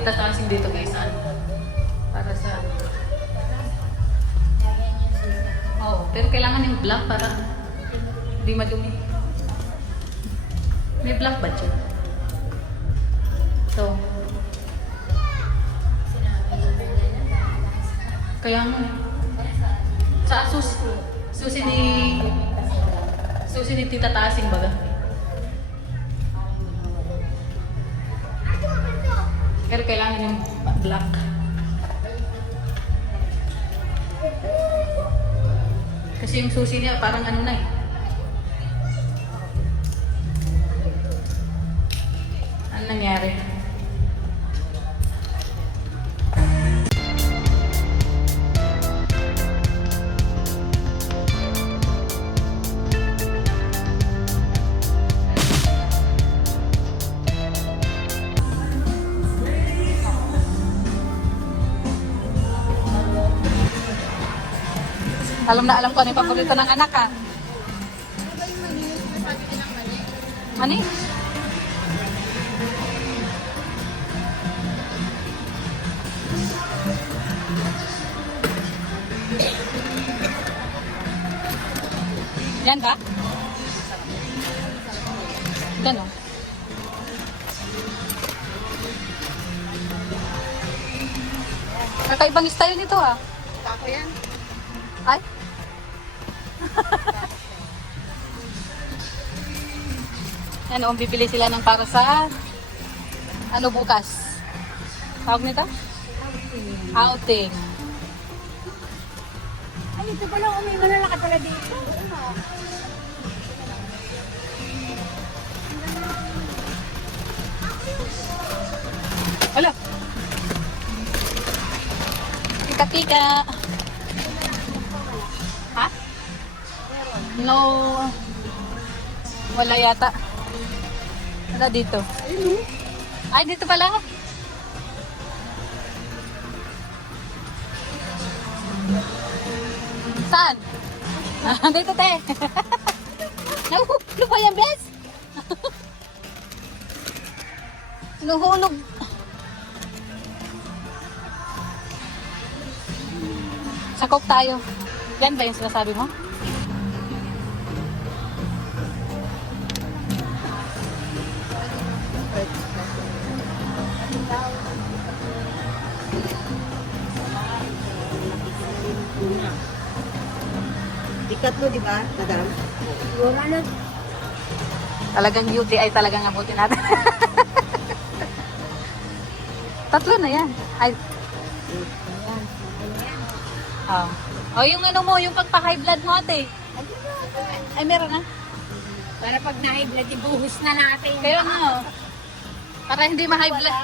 Tita Tasing dito guys. Para sa... Oo, pero kailangan yung black para hindi madumi. May black ba dyan? So, kaya nga. Sa susi ni Tita Tasing baga. Pero kailangan yung black. Kasi yung susi niya parang ano na eh. Ano nangyari? Alam na alam ko ano yung paborito ng anak ha. Mani? Yan ba? Gano? Kakaibang style nito ah. Ako yan. Ay? Ano, bibili sila ng para sa ano bukas? Tawag nito? Outing. Ay, ito pala, may malalakad pala dito. Wala. Tika-tika. Ha? No. Wala yata. Wala dito. Ay, dito pala. Saan? Dito, te. Nahuhulog pa yan, bes? Nahuhulog. Sakop tayo. Yan ba yung sinasabi mo? Ikat mo, di ba, madam? Wala na. Talagang beauty ay talagang abutin natin. Tatlo na yan. Ay. Oh. Oh, yung ano mo, yung pagpa-high blood mo ate. Ay, meron na. Para pag na-high blood, ibuhos na natin. Kaya nga, oh. Para hindi ma-high blood.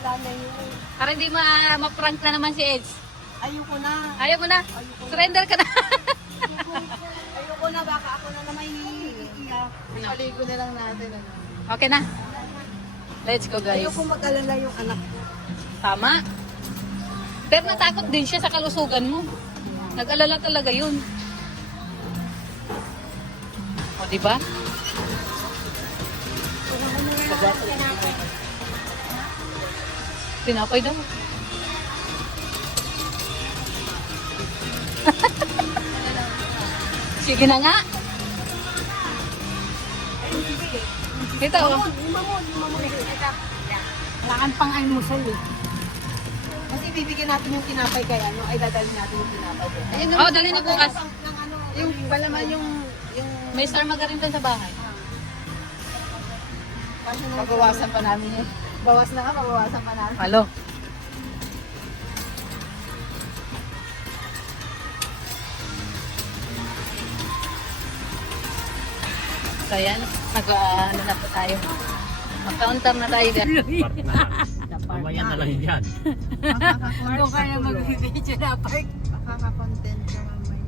Wala na yun. Para hindi ma-prank na naman si Edge. Ayoko na. Ayaw mo na. Surrender ka na. Ayoko na, baka ako na naman iiyak. Paligo na lang natin. Ano. Okay na. Let's go, guys. Ayoko mag-alala yung anak. Tama. Pero natakot din siya sa kalusugan mo. Nag-alala talaga yun. O, diba? Tinapay daw. Sige na nga. Ito, oh. Kailangan pang almusal eh. Kasi bibigyan natin yung tinapay kay ano, ay dadalhin natin yung tinapay. Ayun, Oh, dali na bukas. Yung palaman yung May star margarine sa bahay. Babawasan pa namin yun. Bawas na nga, babawasan pa namin. Halo. So yan, ano na po tayo. Mag-counter na tayo. Mamaya na lang yan. Kung kaya mag-video na park. Makaka-content ka mamaya.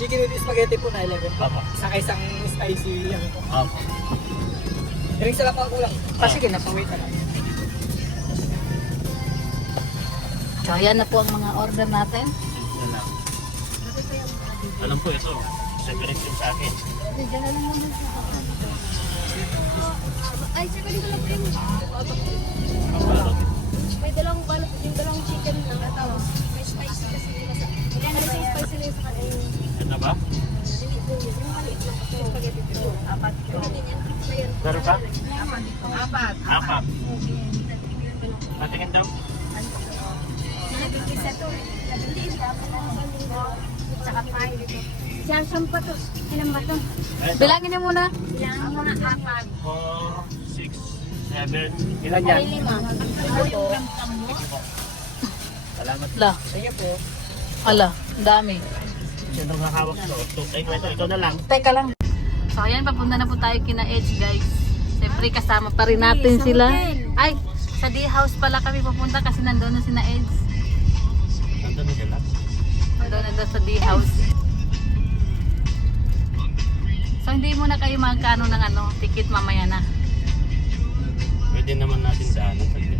Chicken with spaghetti po na 11 po. Opo. Saka isang spicy yan po. Opo. Drink sila pang kulang. Sige na po. Wait na lang. So yan na po ang mga order natin. Yan lang. Alam po ito. Separate yung sa akin. Ay, sir, kunin ko lang po yung Balot. may dalawang balot, yung dalawang chicken lang. Tapos, may spicy kasi nila sa... Ilan na yung spicy nila sa kanila. Ano ba? Hindi po yun. Yung maliit lang po. Yung spaghetti po. Apat po. Meron ka? Apat. Apat. Patingin daw. Isa to. Saka five. Siya, sampa to. Ilan ba to? Eto. Bilangin niyo muna. Ilan mo na apat. 4, 6, 7. Ilan yan? Ay, lima. Salamat. Ala, Sige po. ala, ang dami. Sino nga hawak to? Ito na lang. Teka lang. So ayan, papunta na po tayo kina Edge, guys. Siyempre kasama pa rin natin sila. Ay, sa D-house pala kami pupunta kasi nandoon na sina Edge. Nandun na sila. Nandoon na daw sa D-house. So hindi muna kayo magkano ng ticket mamaya na. Pwede naman natin daanan sa dito.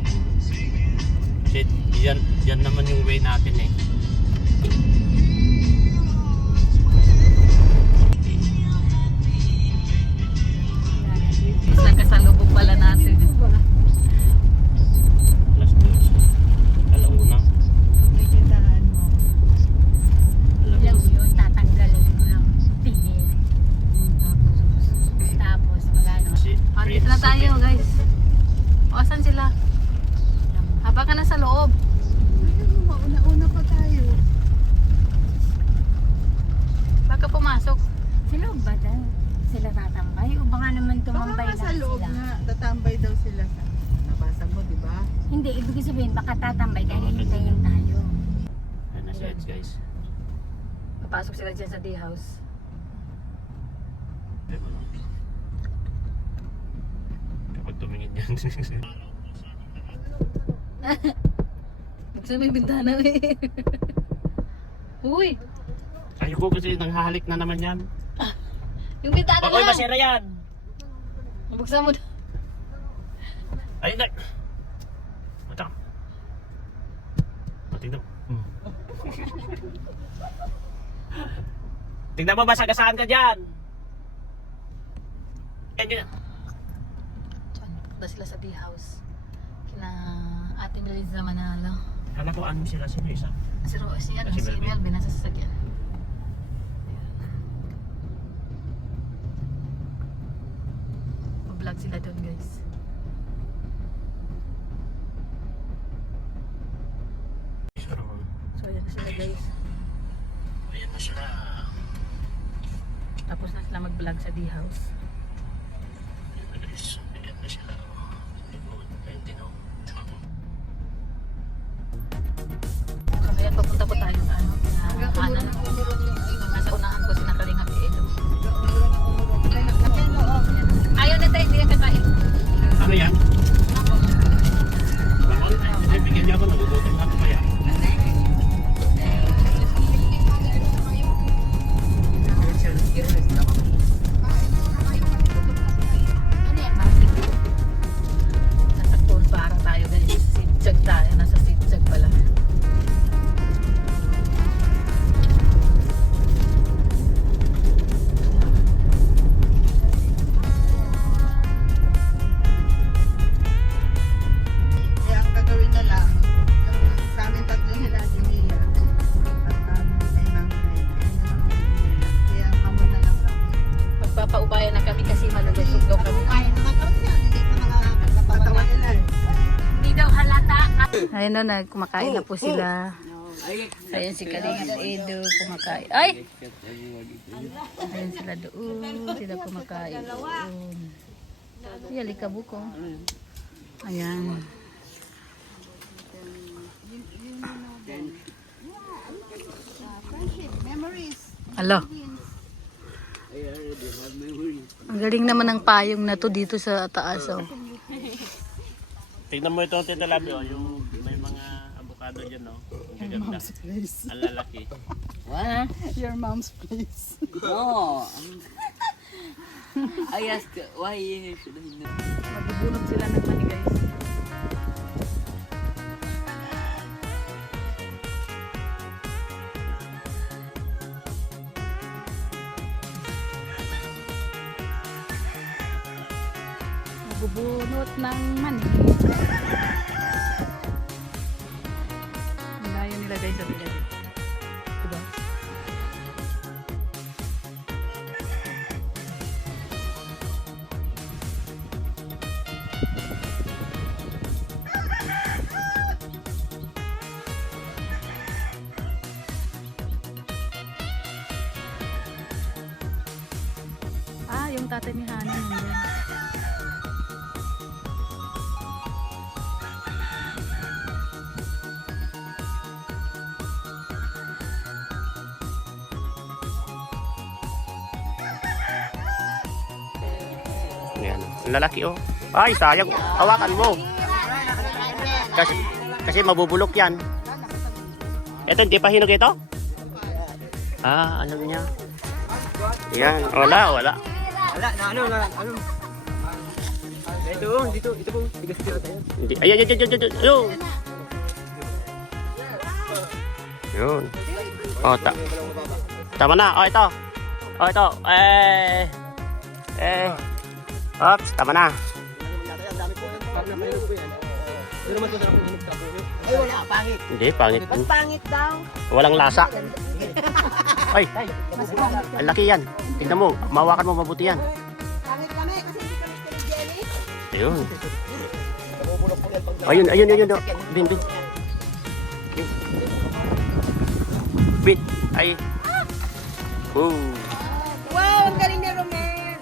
Kasi yan naman yung way natin eh. Mas nagkasalubog pala natin. Alas 2. Alauna. Ilang yun, tatanggalin mo ng tingin. Tapos, magano. Oh, dito na tayo, guys. O, saan sila? Haba ka na sa loob. Una pa tayo. Baka pumasok. Sila ba daw? Sila tatambay? O baka naman tumambay Baka lang sa loob sila? nga, tatambay daw sila. Nabasa mo, di ba? Hindi, ibig sabihin, baka tatambay dahil hintayin tayo. Yan na si Eds, guys. Papasok sila dyan sa D-house. Kapag tumingin yan. Buksan mo yung bintana eh. Uy! Ayoko kasi nanghahalik na naman yan. Yung bintana Bakoy, lang! masira yan! Buksan mo. Ayun na! Mata! Tingnan mo. Tingnan mo ba sagasaan ka dyan? Yan yun. Punta sila sa D-house. Kina Ate Melissa Manalo. Kala ko ano sila, sino isa? Si Rose yan, Si si Melvin. Melvin nasa sasakyan. Vlog sila doon, guys. So ayan na sila, guys. Ayan na sila. Tapos na sila mag-vlog sa D-house. Ayan na guys. Ayan na sila. Ayun din ako. So ayan, papunta po tayo sa nasa unahan ko sinakalingan ni Edo. Ayaw na tayo, hindi yan kakain. Ano yan? Lamon? Ay, bigyan niya ako. Nagugutom na ako kaya. Nasa tour para tayo, guys. Sitsag tayo. Nasa sitsag pala. Kaya ang gagawin na lang, yung sa amin tatlo nila si Mia. At kay Ma'am Glenn. Kaya kamo na lang kami. Magpapaubayan na kami kasi malulusog daw kami. Kaya naman kami yan, hindi pa nakakatawa nila eh. Hindi daw halata. Ayun na, kumakain na po sila. Ayan si Kalingat Edo, kumakain. Ay! Ayan sila doon, sila kumakain doon. Ay, alikabok ko. Ayan. Alo. Ang galing naman ng payong na to dito sa taas. Oh. Tingnan mo itong titalabi, oh. Yung may mga avocado dyan, oh. Ang gaganda. Ang lalaki. Your mom's place. No. I asked why should I know? Magbubunot sila ng mani, guys. nagbubunot ng mani. Ang layo nila guys sa bigat. Diba? Ah, yung tatay ni Hana nandun. Yan. Ang lalaki oh. Ay, sayang. Hawakan mo. Kasi mabubulok yan. Ito, hindi pa hinog ito? Ah, ano niya? Yan. Wala. Wala, na ano. Ito po. Tigas tayo. Hindi. Ayan. Yun. Yun. Oh, tama na. Oh, ito. Oh, ito. Oops, tama na. Ay, wala, pangit. Hindi, pangit. Ba't pangit daw? Walang lasa. Ay, ang laki yan. Tingnan mo, mawakan mo mabuti yan. Pangit kami kasi hindi kami telegenic. Ayun. Ayun. Bin. Bin, ay. Wow, ang galing ni Romel.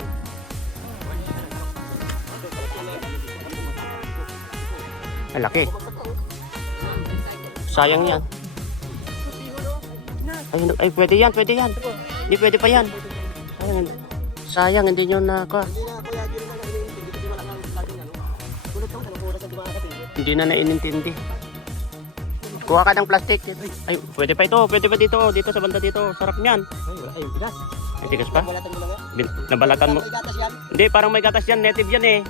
Ang laki. Sayang yan. Ay, pwede yan. Hindi pwede pa yan. Sayang, hindi nyo na ka. Hindi na nainintindi. Kuha ka ng plastic. Ay, pwede pa ito. Pwede pa dito. Dito sa banda dito. Sarap niyan. Ay, bigas. Ay, tigas pa? Nabalatan mo. Hindi, parang may gatas yan. Native yan eh.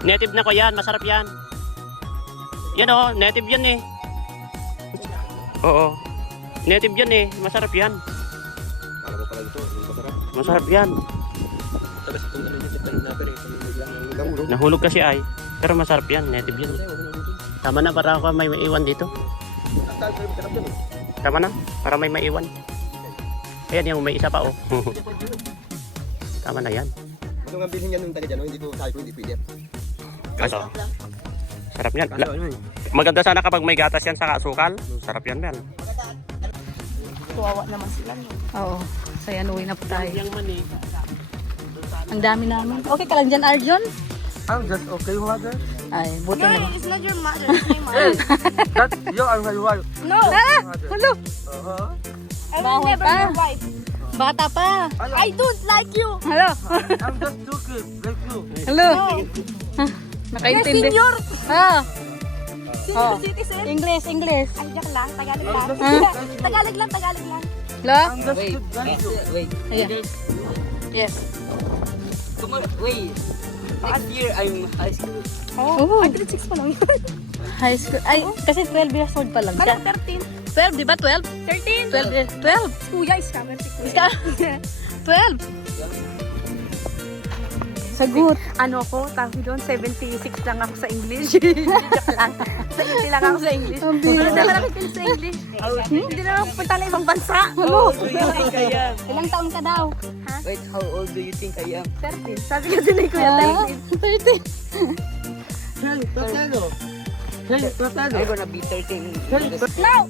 Native na ko yan. Masarap yan. Yan oh, native yan eh. Oo. Native yan eh. Masarap yan. Masarap yan. Nahulog kasi ay. Pero masarap yan. Native yan. Tama na para ako may maiwan dito. Tama na. Para may maiwan. Ayan yung may isa pa oh. Tama na yan. Ano nga bilhin yan nung taga dyan? Hindi po tayo hindi pwede. Kaso. Sarap yan. Maganda sana kapag may gatas yan sa asukal. Sarap yan yan. Tuwawa naman sila. Oo. So yan, uwi na po tayo. Ang dami namin. Okay ka lang dyan, Arjun? I'm just okay, mother. Ay, buti na. It's not your mother, it's my mother. That, you are my wife. No, Hello! I will never be your wife. Bata pa. I don't like you. Hello! I'm just two kids, like you. Hello! Nakaintindi. Senior. Ah, Senior citizen. English. Ay, diyak lang. Tagalog lang. Tagalog lang. Hello? I'm just two like you. Ayan. Yes. Wait. Last year, I'm high school. Oh. Ay, grade 6 pa lang. High school. Ay, kasi 12 years old pa lang Ano, siya. 13? 12, di ba? 12? 13? 12. Kuya, scammer si Kuya. Iska. 12. Sagot. Ano ko, tawag doon, 76 lang ako sa English. Joke lang. 70 lang ako sa English. Pero naman ako feel sa English. Hindi na ako punta na ibang bansa. Hello. Ilang taon ka daw? Ha? Wait, how old do you think I am? 13. Sabi kasi ni Kuya, 13. 30. Hey, Tatelo. Hey, Tatelo. I'm gonna be 13. No!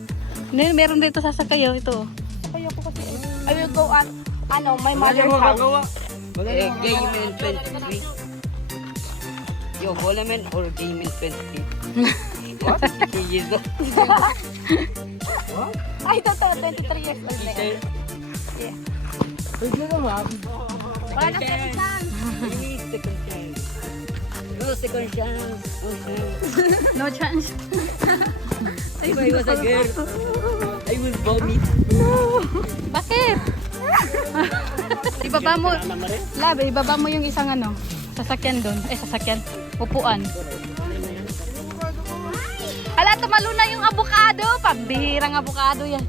Meron dito sasakayo ito. Kaya ko kasi, I will go at, my mother's house. Gay man 23. Yo, bola man or gay man 23? What? 3 years old. Ay, totoo, 23 years old na yun. Pwede naman. Wala na second chance. Second chance. No second chance. Okay. No chance. If I was a girl, I will vomit. Bakit? Ibaba mo. Labi, ibaba mo yung isang sasakyan doon. Sasakyan. Upuan. Hala, tumalo na yung avocado. Pambihirang avocado yan.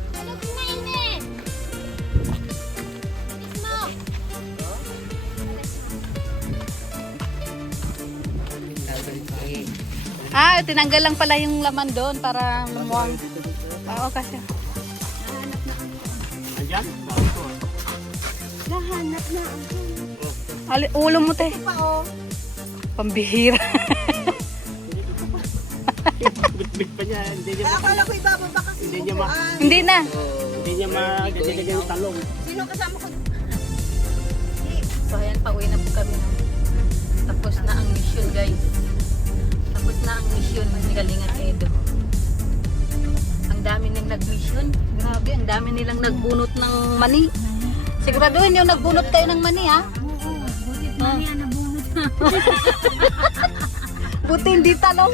Ah, tinanggal lang pala yung laman doon para lumuwang. Oo, kasi. Andyan? Nahanap na ako. Ulo mo, te. Pa, oh. Pambihira. Bit pa niya. Hindi niya, Akala ko ibababa kasi Hindi niya ma- upuan. Hindi na. hindi niya magagaling yung talong. Sino kasama ko? So, ayan, pauwi na po kami. No? Tapos na ang mission, guys. Tapos na ang mission ni Kalingat Edo. Ang dami nilang nag-mission. Grabe, ang dami nilang nagbunot ng mani. Siguraduhin yung nagbunot kayo ng mani, ha? Buti mani ang nabunot. Buti hindi talong.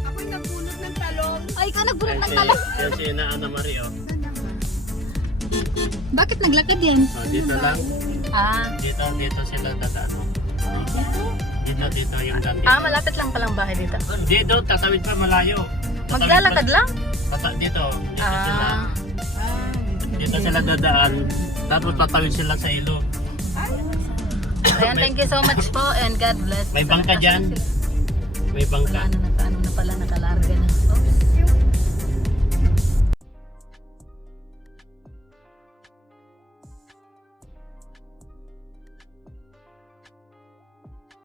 Ako'y nabunot ng talong. Ay, ikaw nagbunot ng talong. Yan si Ana Mario. Bakit naglakad yan? Oh, dito lang. Ah, Dito sila dadaan. Dito yung daan. malapit lang palang bahay dito. Dito, tatawid pa malayo. Maglalakad lang? Dito sila. Dito sila dadaan. Tapos tatawid sila sa ilog. Ayan, thank you so much po and God bless. May bangka dyan. May bangka. Wala na, nakaano na pala, nakalarga na. Oops.